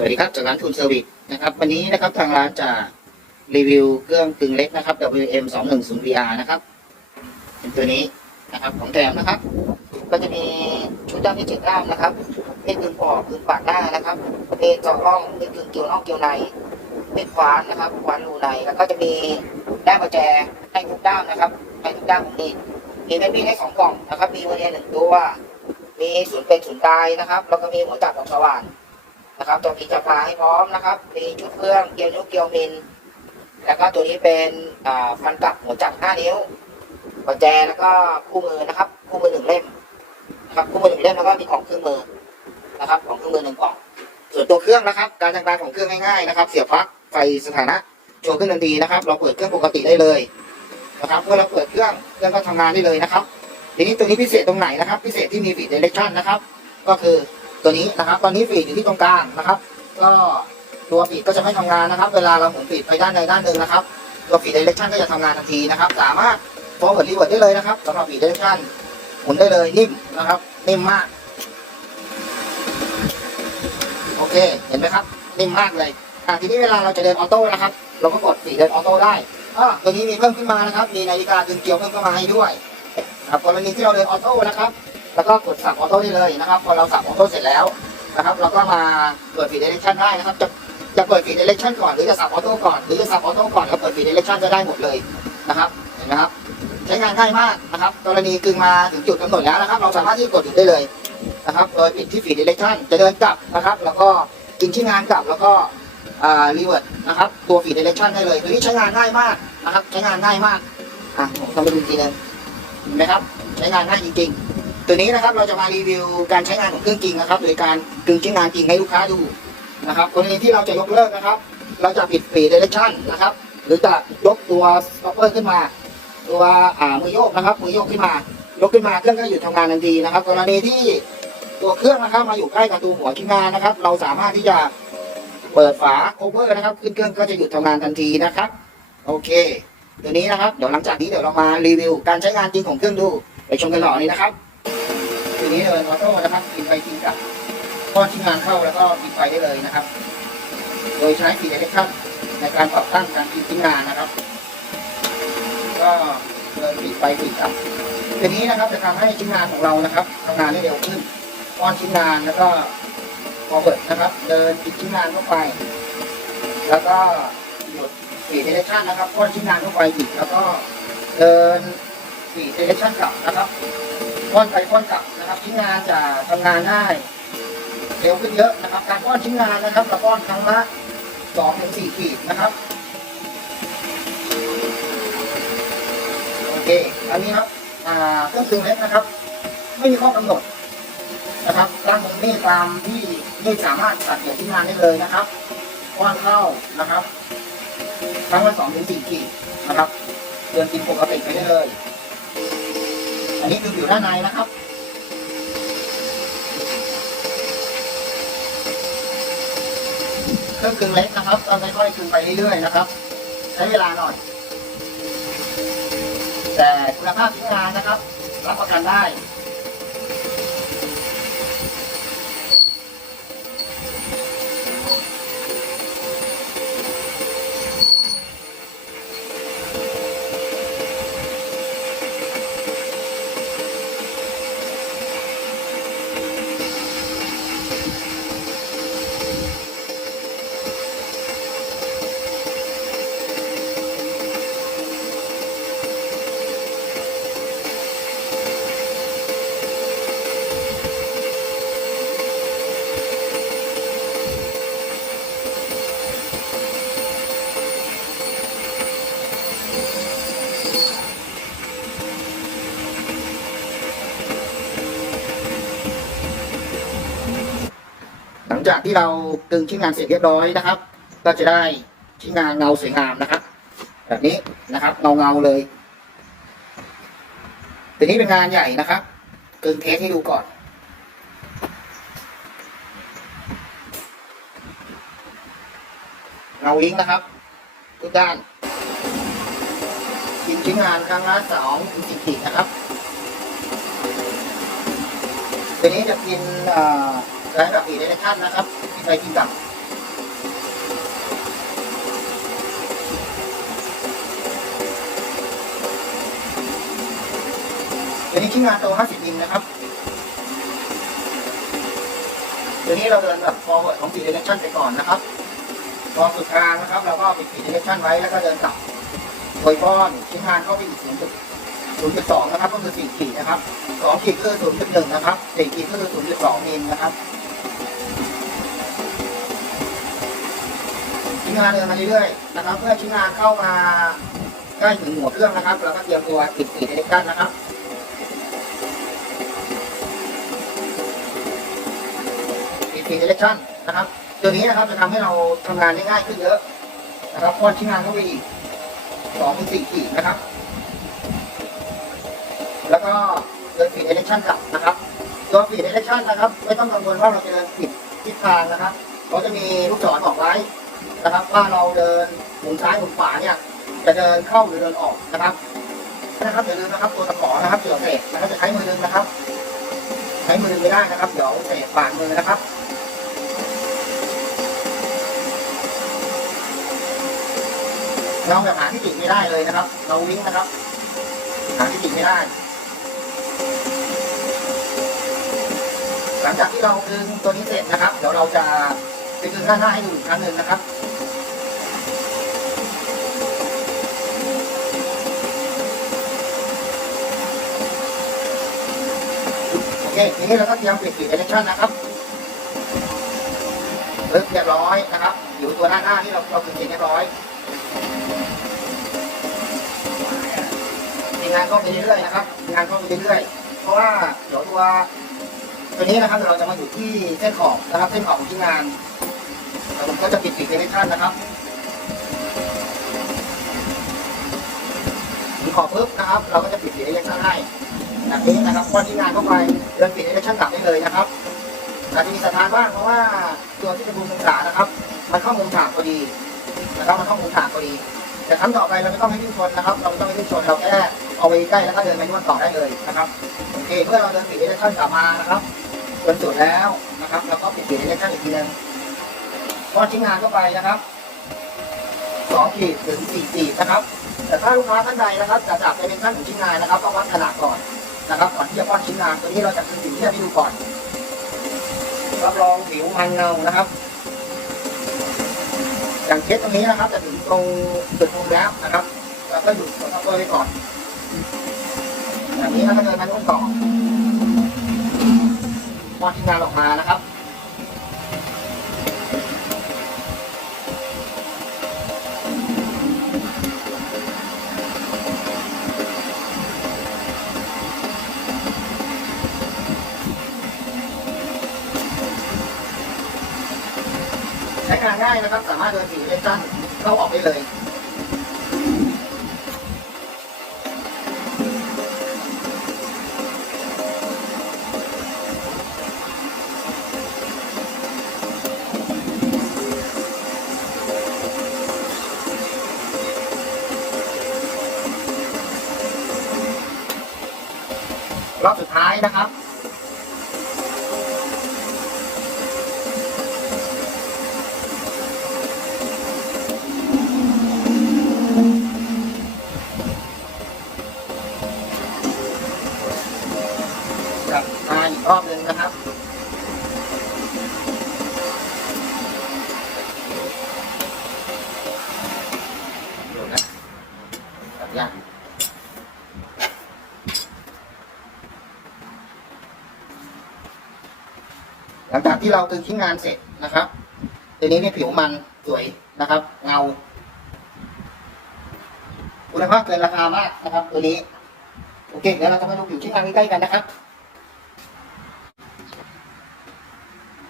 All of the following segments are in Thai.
สวัสดีครับจากร้านทุนเซอร์วิสนะครับวันนี้นะครับทางร้านจะรีวิวเครื่องกึ่งเล็กนะครับ WM 2 1 0 VR นะครับเป็นตัวนี้นะครับของแถมนะครับ ก็จะมีชุดด้ามที่เจ็ดด้ามนะครับเป็นกึ่งปอกกึ่งปากหน้านะครับเป็นเจาะร่องเป็นกึ่งเกี่ยวนอกเกี่ยวในเป็นขวานนะครับขวานรูในแล้วก็จะมีด้ามประแจให้ทุกด้ามนะครับให้ทุกด้ามของนี่มีแม่พิมพ์ให้สองกล่องนะครับมีวันนี้หนึ่งตัวมีศูนย์เป็นศูนย์ตายนะครับแล้วก็มีหัวจับของสว่าน นะครับตัวมีจับปาให้พร้อมนะครับ มีชุดเครื่องเกียวนิ้วเกียวมิน แล้วก็ตัวนี้เป็นฟันกับหัวจับ5นิ้วกุญแจแล้วก็คู่มือนะครับคู่มือหนึ่งเล่มนะครับคู่มือหนึ่งเล่มแล้วก็มีของเครื่องมือนะครับของเครื่องมือหนึ่งกล่องส่วนตัวเครื่องนะครับ การทำงานของเครื่องง่ายๆนะครับ เสียบปลั๊กไฟสถานะโชว์ขึ้นทันทีนะครับ เราเปิดเครื่องปกติได้เลยนะครับเมื่อเราเปิดเครื่องเครื่องก็ทำงานได้เลยนะครับทีนี้ตัวนี้พิเศษตรงไหนนะครับ พิเศษที่มีฟีดเดเรคชั่นนะครับ ก็คือ ตัวนี้นะครับ ตอนนี้ฟีดอยู่ที่ตรงกลางนะครับ ก็ตัวฟีดก็จะไม่ทำงานนะครับ เวลาเราหมุนฟีดไปด้านใดด้านหนึ่งนะครับ ตัวฟีดเดเรคชั่นก็จะทำงานทันทีนะครับ สามารถ forward reward ได้เลยนะครับสำหรับฟีดเดเรคชั่นหมุนได้เลยนิ่มนะครับ นิ่มมาก โอเค เห็นไหมครับ นิ่มมากเลยทีนี้เวลาเราจะเดินออโต้นะครับ เราก็กดฟีดเดินออโต้ได้ตัวนี้มีเพิ่มขึ้นมานะครับ มีนาฬิกาดึงเกลียวเพิ่มเข้ามาให้ด้วยครับกรณีที่เราเดินออโต้นะครับ แล้วก็กดสับออโต้ได้เลยนะครับ พอเราสับออโต้เสร็จแล้วนะครับ เราก็มาเปิดฟีดเดเรคชั่นได้นะครับ จะจะเปิดฟีดเดเรคชั่นก่อนหรือจะสับออโต้ก่อนหรือจะสับออโต้ก่อนแล้วเปิดฟีดเดเรคชั่นจะได้หมดเลยนะครับเห็นไหมครับใช้งานง่ายมากนะครับ กรณีกึ่งมาถึงจุดกำหนดแล้วนะครับ เราสามารถที่กดหยุดได้เลยนะครับ โดยปิดที่ฟีดเดเรคชั่นจะเดินกลับนะครับ แล้วก็กินชิ้นงานกลับแล้วก็อ่ารีเวิร์ดนะครับตัวฟีดเดเรคชั่นได้เลยตัวนี้ใช้งานง่ายมากนะครับ ใช้งานง่ายมากอะผมทำไปดูทีนึงเห็นไหมครับ ใช้งานง่ายจริงๆ ตัวนี้นะครับเราจะมารีวิวการใช้งานของเครื่องจริงนะครับ โดยการกึ่งชิ้นงานจริงให้ลูกค้าดูนะครับกรณีที่เราจะยกเลิกนะครับ เราจะปิดฟีเดเรคชั่นนะครับ หรือจะยกตัวสต็อปเปอร์ขึ้นมา ตัวอ่ามือโยกนะครับมือโยกขึ้นมา ยกขึ้นมาเครื่องก็หยุดทำงานทันทีนะครับ กรณีที่ตัวเครื่องนะครับมาอยู่ใกล้กับตัวหัวชิ้นงานนะครับ เราสามารถที่จะเปิดฝาโคเวอร์นะครับ ขึ้นเครื่องก็จะหยุดทำงานทันทีนะครับ โอเค ตัวนี้นะครับ เดี๋ยวหลังจากนี้เดี๋ยวเรามารีวิว การใช้งานจริงของเครื่องดู ไปชมกันต่อเลยนะครับ ตัวนี้เดินออโต้นะครับปิดไฟกินกับก้อนชิ้นงานเข้าแล้วก็ปิดไฟได้เลยนะครับ โดยใช้ฟีเดเรคชั่นในการปรับตั้งการกินชิ้นงานนะครับ ก็เดินปิดไฟปิดครับทีนี้นะครับจะทำให้ชิ้นงานของเรานะครับทำงานได้เร็วขึ้นก้อนชิ้นงานแล้วก็พอเปิดนะครับ เดินปิดชิ้นงานเข้าไป แล้วก็หยุดฟีเดเรชั่นนะครับก้อนชิ้นงานเข้าไปอีกแล้วก็เดินฟีเดเรชั่นกลับนะครับก้อนไปก้อนกลับ นะครับชิ้นงานจะทำงานได้เร็วขึ้นเยอะนะครับ การก้อนชิ้นงานนะครับเราก้อนครั้งละสองถึงสี่ขีดนะครับโอเคอันนี้ครับเครื่องกึ่งเล็กนะครับ ไม่มีข้อกำหนดนะครับตั้งตรงนี้ตามที่นี่สามารถตัดเกี่ยวที่งานได้เลยนะครับก้อนเข้านะครับ ครั้งละสองถึงสี่ขีดนะครับเดินกินปกติไปได้เลย อันนี้คือผิวด้านในนะครับ เครื่องกึ่งเล็กนะครับต้องค่อยๆกึ่งไปเรื่อยๆนะครับ ใช้เวลาหน่อย แต่คุณภาพชิ้นงานนะครับ รับประกันได้ จากที่เรากึงชิ้นงานเสร็จเรียบร้อยนะครับ ก็จะได้ชิ้นงานเงาสวยงามนะครับ แบบนี้นะครับเงาเงาเลยตัวนี้เป็นงานใหญ่นะครับกึงเทสให้ดูก่อนเงาวิ้งนะครับทุกด้านกินชิ้นงานครั้งละสองถึงสิบขีดนะครับตัวนี้จะกิน และให้แบบอีกหลายๆท่นนะครับ ที่ใช้กินกับตัวนี้ชิ้นงานโต50มิลนะครับตัวนี้เราเดินแบบ forward ของ speed direction ไปก่อนนะครับตอนสุดกลางนะครับ เราก็ปิด speed direction ไว้แล้วก็เดินกลับโดยป้อนชิ้นงานเข้าไปอีก0.0.2นะครับ ก็คือ4ขีดนะครับ2ขีดคือ0.1นะครับ4ขีดก็คือ0.2มิลนะครับ งานเดินมาเรื่อยๆนะครับเพื่อชิ้นงานเข้ามาใกล้ถึงหัวเครื่องนะครับ เราก็เตรียมตัวปิดปีเล็กกันนะครับปิดปีเล็กชั่นนะครับ ตัวนี้นะครับจะทำให้เราทำงานได้ง่ายขึ้นเยอะนะครับป้อนชิ้นงานเข้าไปอีกสองถึงสี่ขีดนะครับ แล้วก็เดินฟีดเล็กชั่นกลับนะครับตัวฟีดเล็กชั่นนะครับ ไม่ต้องกังวลว่าเราจะเดินผิดทิศทางนะครับเขาจะมีลูกศรบอกไว้ นะครับ ว่าเราเดินหมุนซ้ายหมุนขวาเนี่ยจะเดินเข้าหรือเดินออกนะครับนะครับอย่าลืมนะครับตัวตะขอนะครับเกี่ยวเศษนะครับจะใช้มือดึงนะครับ ใช้มือดึงไม่ได้นะครับเดี๋ยวเศษปากมือนะครับเราแบบหาที่ติดไม่ได้เลยนะครับ เราวิ่งนะครับ หาที่ติดไม่ได้ หลังจากที่เราดึงตัวนี้เสร็จนะครับ เดี๋ยวเราจะไปดึงด้านหน้าให้ดูอีกครั้งหนึ่งนะครับ เคทีนี้เราก็เตรียมปิดปิดเอเลชันนะครับเรียบร้อยนะครับ อยู่ตัวหน้าหน้าที่เราเราปิดเรียบร้อยทีงานก็ไปเรื่อยๆนะครับทีงานก็ไปเรื่อยๆเพราะว่าเดี๋ยวตัวตัวนี้นะครับเดี๋ยวเราจะมาอยู่ที่เส้นขอบนะครับเส้นขอบของทีมงานแล้วผมก็จะปิดปิดเอเลชันนะครับขอบปุ๊บนะครับ เราก็จะปิดปิดเอเลชันให้ แบบนี้นะครับพอที่งานเข้าไปเดินปิดเอเล็กชันกลับได้เลยนะครับอาจจะมีสถานบ้างเพราะว่าตัวที่จะดูมุมฉานะครับ มันเข้ามุมฉากพอดีนะครับมันเข้ามุมฉากพอดี แต่ครั้งต่อไปเราไม่ต้องให้วิ่งชนนะครับ เราไม่ต้องให้วิ่งชนเราแค่เอาไว้ใกล้แล้วก็เดินไปนวดต่อได้เลยนะครับโอเคเมื่อเราเดินปิดเอเล็กชันกลับมานะครับจนสุดแล้วนะครับเราก็ปิดปิดเอเล็กชันอีกทีนึงพอชิ้นงานเข้าไปนะครับสองขีดถึงสี่ขีดนะครับ แต่ถ้าลูกค้าท่านใดนะครับจะจับไปเป็นขั้นของชิ้นงานนะครับต้องวัดขนาดก่อน นะครับก่อนที่จะป้อนชิ้นงานตัวนี้เราจะคือสิ่งที่จะให้ดูก่อนรับรองผิวมันเงานะครับ อย่างเคสตรงนี้นะครับจะถึงตรงจุดตรงแล้วนะครับเราก็หยุดตัวทัพเปอร์ไว้ก่อนอย่างนี้เราก็เดินมาต้นต่อป้อนชิ้นงานออกมานะครับ นง่ายนะครับ สามารถเดินสีเลนสั้นเข้าออกได้เลยรอบสุดท้ายนะครับ ยากหลังจากที่เราตึงชิ้นงานเสร็จนะครับตัวนี้เนี่ยผิวมันสวยนะครับ เงาคุณภาพเกินราคามากนะครับ ตัวนี้ โอเคเดี๋ยวเราจะมาดูผิวชิ้นงานใกล้ๆกันนะครับ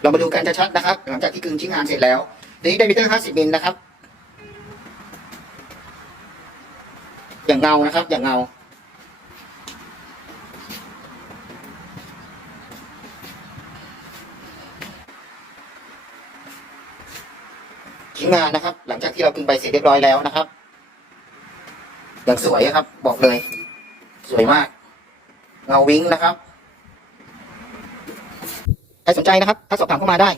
เรามาดูกันชัดๆนะครับ หลังจากที่กึงชิ้นงานเสร็จแล้วตัวนี้ไดมิเตอร์50มิลนะครับ อย่างเงานะครับ อย่างเงาชิ้นงานนะครับ หลังจากที่เรากึ่งไปเสร็จเรียบร้อยแล้วนะครับ อย่างสวยครับ บอกเลย สวยมาก เงาวิ้งนะครับ ใครสนใจนะครับ ถ้าสอบถามเข้ามาได้